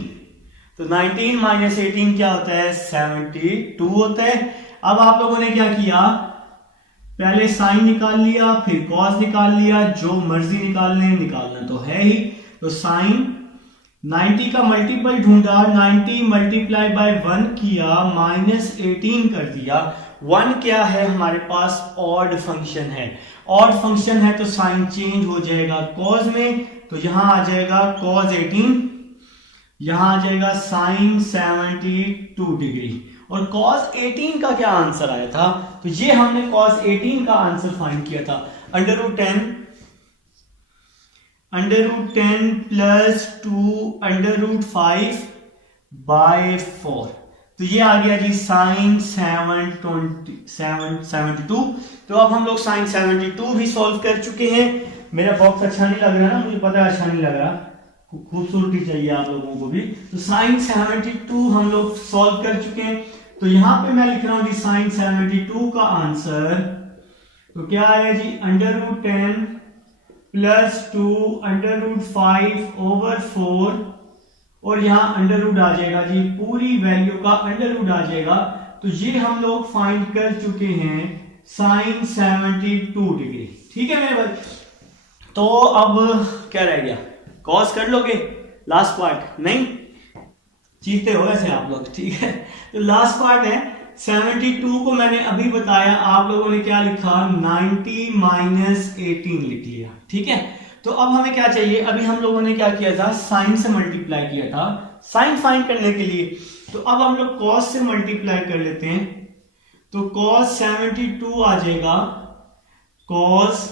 तो 19 - 18 क्या होता है, 72 होता है। अब आप लोगों ने क्या किया, पहले साइन निकाल लिया, फिर कॉस निकाल लिया, जो मर्जी निकालना तो है ही। तो साइन 90 का मल्टीपल ढूंढा, 90 मल्टीप्लाई बाय 1 किया, -18 कर दिया। 1 क्या है हमारे पास, ऑड फंक्शन है। ऑड फंक्शन है तो साइन चेंज हो जाएगा कॉस में। तो यहां आ जाएगा cos 18, यहां आ जाएगा sin 72 डिग्री। और cos 18 का क्या आंसर आया था, तो ये हमने cos 18 का आंसर फाइंड किया था, √10 + 2 √5/4। तो ये आ गया जी sin 72। तो अब हम लोग sin 72 भी सॉल्व कर चुके हैं। मेरा बॉक्स अच्छा नहीं लग रहा ना, मुझे पता है अच्छा नहीं लग रहा, खूबसूरती चाहिए आप लोगों को भी। तो sin 72 हम लोग सॉल्व कर चुके हैं। तो यहां पे मैं लिख रहा हूं जी sin 72 का आंसर, तो क्या आया जी, √10 + 2 √5/4, और यहां √ आ जाएगा जी, पूरी वैल्यू का √ आ जाएगा। तो ये हम लोग फाइंड कर चुके हैं sin 72 डिग्री, ठीक है मेरे भाई। तो अब क्या रह गया, कॉस कर लोगे लास्ट पार्ट, नहीं जीते हो ऐसे आप लोग, ठीक है। तो लास्ट पार्ट है 72 को मैंने अभी बताया, आप लोगों ने क्या लिखा 90 माइनस 18 लिख लिया, ठीक है। तो अब हमें क्या चाहिए, अभी हम लोगों ने क्या किया था, साइन से मल्टीप्लाई किया था साइन फाइंड करने के लिए। तो अब हम लोग कॉस से मल्टीप्लाई कर लेते हैं, तो कॉस 72 आ जाएगा कॉस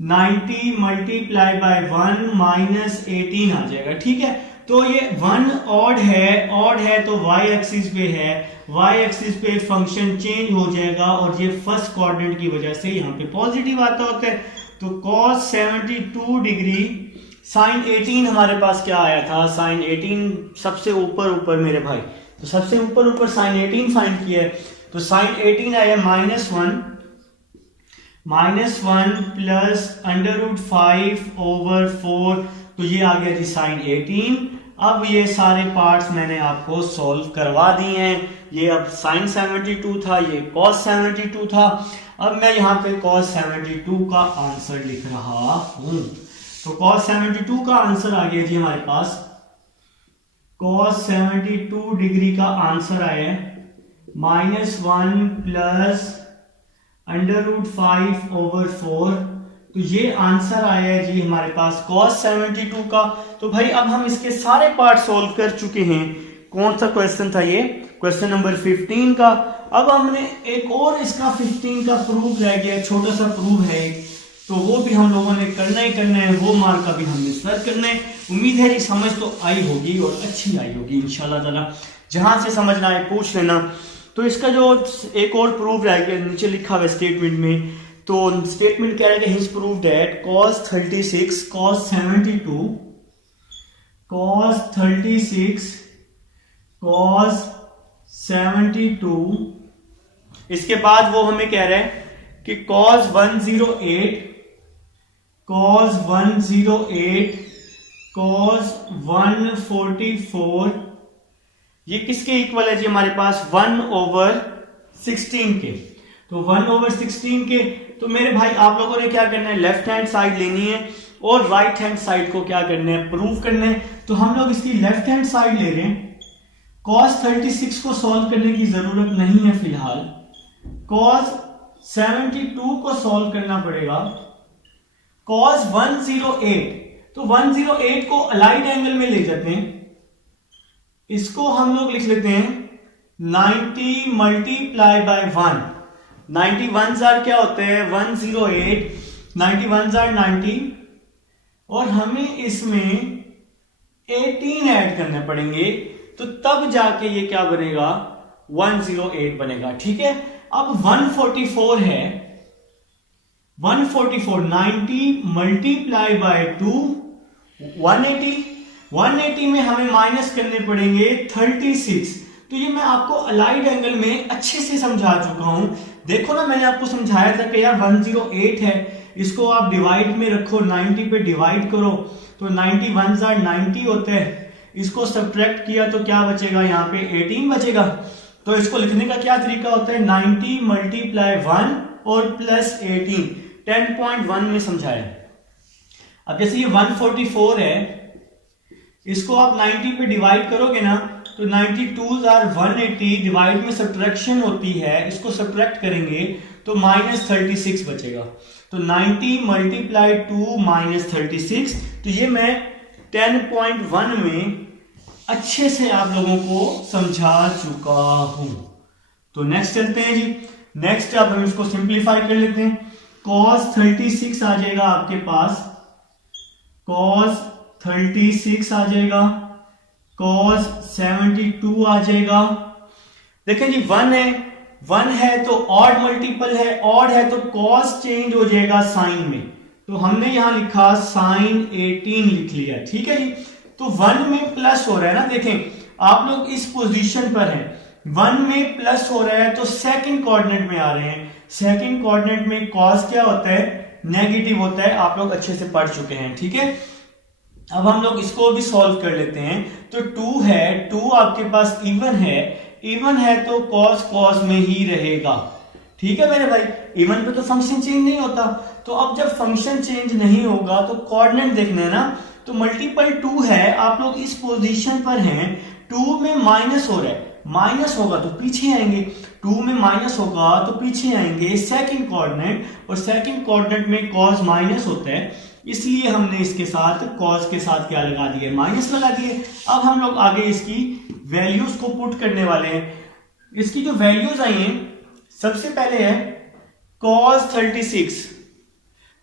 90 मल्टीप्लाई बाय 1 माइनस 18 आ जाएगा, ठीक है। तो ये 1 ऑड है तो y एक्सिस पे है, y एक्सिस पे फंक्शन चेंज हो जाएगा और ये फर्स्ट क्वाड्रेंट की वजह से यहाँ पे पॉजिटिव आता होता है। तो cos 72 डिग्री साइन 18 हमारे पास क्या आया था, साइन 18 सबसे ऊपर मेरे भाई, तो सबसे ऊपर साइन 18 फाइंड किया है। तो साइन 18 आया -1 प्लस √5/4, तो ये आ गया जी साइन 18। अब ये सारे पार्ट्स मैंने आपको सॉल्व करवा दिए हैं। ये अब साइन 72 था, ये cos 72 था। अब मैं यहाँ पे cos 72 का आंसर लिख रहा हूं। तो cos 72 का आंसर आ गया जी हमारे पास, cos 72 डिग्री का आंसर आया -1 प्लस √5/4। तो ये आंसर आया है जी हमारे पास cos 72 का। तो भाई अब हम इसके सारे पार्ट सॉल्व कर चुके हैं। कौन सा क्वेश्चन था ये, क्वेश्चन नंबर 15 का। अब हमने एक और इसका 15 का प्रूफ रह गया, छोटा सा प्रूफ है, तो वो भी हम लोगों ने करना ही करना है, वो मार्क का भी हमने सर करना है। उम्मीद है जी समझ तो आई होगी और अच्छी आई होगी इंशाल्लाह ताला। जहां से समझना है पूछ लेना। तो इसका जो एक और प्रूफ रह गया, नीचे लिखा हुआ स्टेटमेंट में, तो स्टेटमेंट कह रहा है his prove that cos 36 cos 72 cos 72, इसके बाद वो हमें कह रहा है कि cos 108 cos 144 ये किसके इक्वल है जी हमारे पास 1/16 के। तो 1/16 के, तो मेरे भाई आप लोगों ने क्या करना है, लेफ्ट हैंड साइड लेनी है और राइट हैंड साइड को क्या करना है, प्रूव करना है। तो हम लोग इसकी लेफ्ट हैंड साइड ले रहे हैं। cos 36 को सॉल्व करने की जरूरत नहीं है फिलहाल, cos 72 को सॉल्व करना पड़ेगा। cos 108, तो 108 को अलाइड एंगल में ले जाते हैं, इसको हम लोग लिख लेते हैं 90 मल्टीप्लाई बाय 1। 91 क्या होते हैं 108, 91 90, और हमें इसमें 18 ऐड करने पड़ेंगे, तो तब जाके ये क्या बनेगा 108 बनेगा, ठीक है। अब 144 है, 144 90 मल्टीप्लाई बाय 2 180 में हमें माइनस करने पड़ेंगे 36। तो ये मैं आपको अलाइड एंगल में अच्छे से समझा चुका हूं। देखो ना, मैंने आपको समझाया था कि यार 108 है, इसको आप डिवाइड में रखो, 90 पे डिवाइड करो, तो 91 90 होते हैं। इसको सब्ट्रैक्ट किया तो क्या बचेगा, यहाँ पे 18 बचेगा। तो इसको लिखने का क्या तरीका होता है, 90 मल्टीप्लाई 1 और प्लस 18, 10.1 में समझाया। अब जैसे ये 144 है, इसको आप 90 पे डिवाइड करोगे ना, तो 92 आर 180, डिवाइड में सब्ट्रैक्शन होती है, इसको सब्ट्रैक्ट करेंगे तो -36 बचेगा। तो 90 मल्टीप्लाई 2 -36, तो ये मैं 10.1 में अच्छे से आप लोगों को समझा चुका हूं। तो नेक्स्ट चलते हैं जी। नेक्स्ट अब हम इसको सिंप्लीफाई कर लेते हैं। cos 36 आ जाएगा आपके पास, cos 36 आ जाएगा, cos 72 आ जाएगा। देखें जी 1 है तो ऑड मल्टीपल है, ऑड है तो cos चेंज हो जाएगा साइन में, तो हमने यहां लिखा साइन 18 लिख लिया, ठीक है जी। तो 1 में प्लस हो रहा है ना, देखें आप लोग इस पोजीशन पर हैं, 1 में प्लस हो रहा है तो सेकंड कोऑर्डिनेट में आ रहे हैं। सेकंड कोऑर्डिनेट में cos क्या होता है, नेगेटिव होता है, आप लोग अच्छे से पढ़ चुके हैं, ठीक है। अब हम लोग इसको भी सॉल्व कर लेते हैं। तो 2 है, 2 आपके पास इवन है तो cos में ही रहेगा, ठीक है मेरे भाई। इवन पे तो फंक्शन चेंज नहीं होता, तो अब जब फंक्शन चेंज नहीं होगा तो कोऑर्डिनेट देखना है ना, तो मल्टीपल 2 है, आप लोग इस पोजीशन पर हैं, 2 में माइनस हो रहा है, माइनस होगा तो पीछे आएंगे, 2 में माइनस होगा तो पीछे आएंगे सेकंड कोऑर्डिनेट, और सेकंड कोऑर्डिनेट में कॉस माइनस होता है, इसलिए हमने इसके साथ कॉस के साथ क्या लगा दिए, माइनस लगा दिए। अब हम लोग आगे इसकी वैल्यूज को पुट करने वाले हैं। इसकी जो वैल्यूज आई हैं, सबसे पहले है cos 36,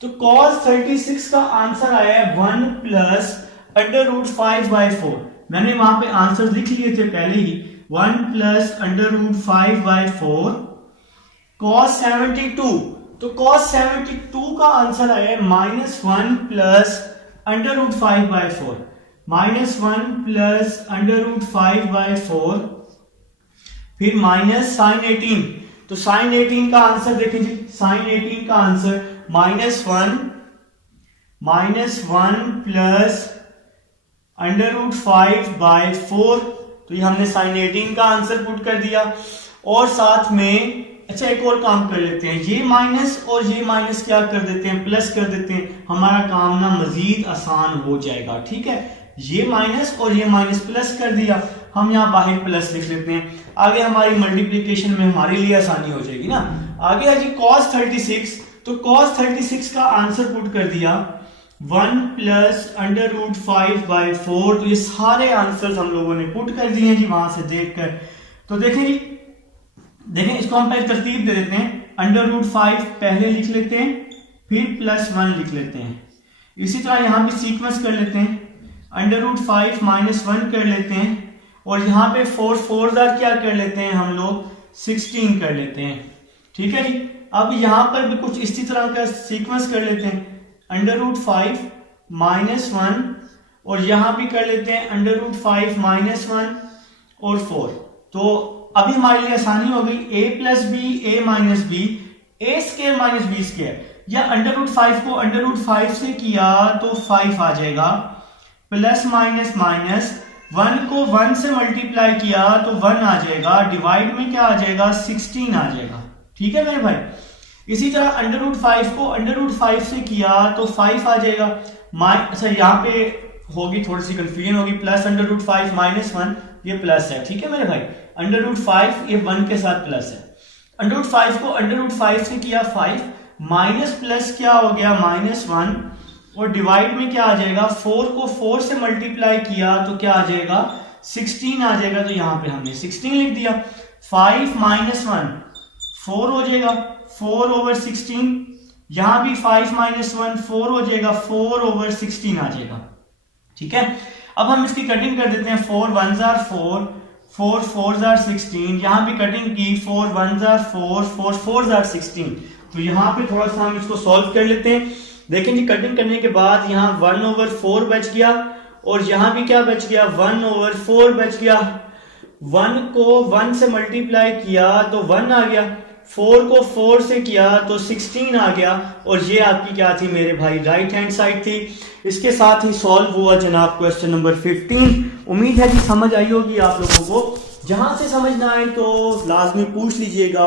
तो cos 36 का आंसर आया है 1 प्लस अंडर रूट 5/4। मैंने वहां पे आंसर लिख लिए थे पहले ही, 1 प्लस अंडर रूट 5/4 cos 72, तो cos 72 का आंसर आया है -1 plus under root 5/4, -1 plus under root 5/4, फिर माइनस साइन 18, तो साइन 18 का आंसर देखें जी, साइन 18 का आंसर -1 प्लस अंडर रूट 5/4, तो ये हमने साइन 18 का आंसर पुट कर दिया। और साथ में अच्छा एक और काम कर लेते हैं, ये माइनस और ये माइनस क्या कर देते हैं, प्लस कर देते हैं, हमारा काम ना मजीद आसान हो जाएगा। ठीक है, ये माइनस और ये माइनस प्लस कर दिया, हम यहाँ बाहर प्लस लिख लेते हैं, आगे हमारी मल्टीप्लिकेशन में हमारे लिए आसानी हो जाएगी ना। आगे है जी cos 36, तो cos 36 का आंसर पुट कर दिया 1 प्लस अंडर रूट 5/4, तो ये सारे आंसर हम लोगों ने पुट कर दिए हैं जी वहां से देखकर। तो देखें जी, देखें इसको हम पहले तरतीब दे देते हैं, अंडर रूट 5 पहले लिख लेते हैं, फिर +1 लिख लेते हैं। इसी तरह यहां भी सीक्वेंस कर लेते हैं, अंडर रूट 5 -1 कर लेते हैं, और यहाँ पे 4 क्या कर लेते हैं हम लोग, 16 कर लेते हैं। ठीक है जी, अब यहां पर भी कुछ इसी तरह का सीक्वेंस कर लेते हैं, अंडर रूट 5 -1, और यहां भी कर लेते हैं अंडर रूट 5 -1 और 4। तो अभी हमारे लिए आसानी हो गई, a plus B, a minus B, a square minus B square, या अंडर रूट 5 को अंडर रूट 5 से किया तो 5 आ जाएगा, प्लस माइनस माइनस 1 को 1 से मल्टीप्लाई किया तो 1 आ जाएगा, डिवाइड में क्या आ जाएगा, 16 आ जाएगा। ठीक है मेरे भाई, इसी तरह अंडर रूट 5 को अंडर रूट 5 से किया तो 5 आ जाएगा। अच्छा यहाँ पे होगी थोड़ी सी कंफ्यूजन होगी, प्लस अंडर रूट 5 -1 ये प्लस है। ठीक है मेरे भाई, अंडर रूट 5 ये 1 के साथ प्लस है, अंडर रूट 5 को अंडर रूट 5 से किया 5, माइनस प्लस क्या हो गया, -1, और डिवाइड में क्या आ जाएगा, 4 को 4 से मल्टीप्लाई किया तो क्या आ जाएगा, 16 आ जाएगा, तो यहां पे हमने 16 लिख दिया। 5 -1 4 हो जाएगा, 4/16, यहां भी 5 -1 4 हो जाएगा, 4/16 आ जाएगा। ठीक है, अब हम इसकी कटिंग कर देते हैं, 4 1s are 4, 4 4s are 16, यहां भी कटिंग की, 4 1s are 4, 4 4s are 16, तो यहां पे थोड़ा सा हम इसको सॉल्व कर लेते हैं। देखें जी, कटिंग करने के बाद यहाँ 1/4 बच गया, और यहां भी क्या बच गया, 1/4 बच गया। 1 को 1 से मल्टीप्लाई किया तो 1 आ गया, 4 को 4 से किया तो 16 आ गया, और ये आपकी क्या थी मेरे भाई, राइट हैंड साइड थी। इसके साथ ही सॉल्व हुआ जनाब क्वेश्चन नंबर 15। उम्मीद है कि समझ आई होगी आप लोगों को, जहां से समझ ना आए तो लाजमी पूछ लीजिएगा,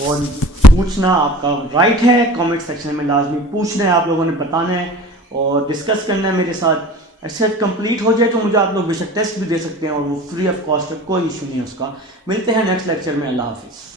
और पूछना आपका राइट है, कमेंट सेक्शन में लाजमी पूछना है, आप लोगों ने बताना है और डिस्कस करना है मेरे साथ। एक्सरसाइज कंप्लीट हो जाए तो मुझे आप लोग बेशक टेस्ट भी दे सकते हैं, और वो फ्री ऑफ कॉस्ट है, कोई इशू नहीं है उसका। मिलते हैं नेक्स्ट लेक्चर में, अल्लाह हाफिज।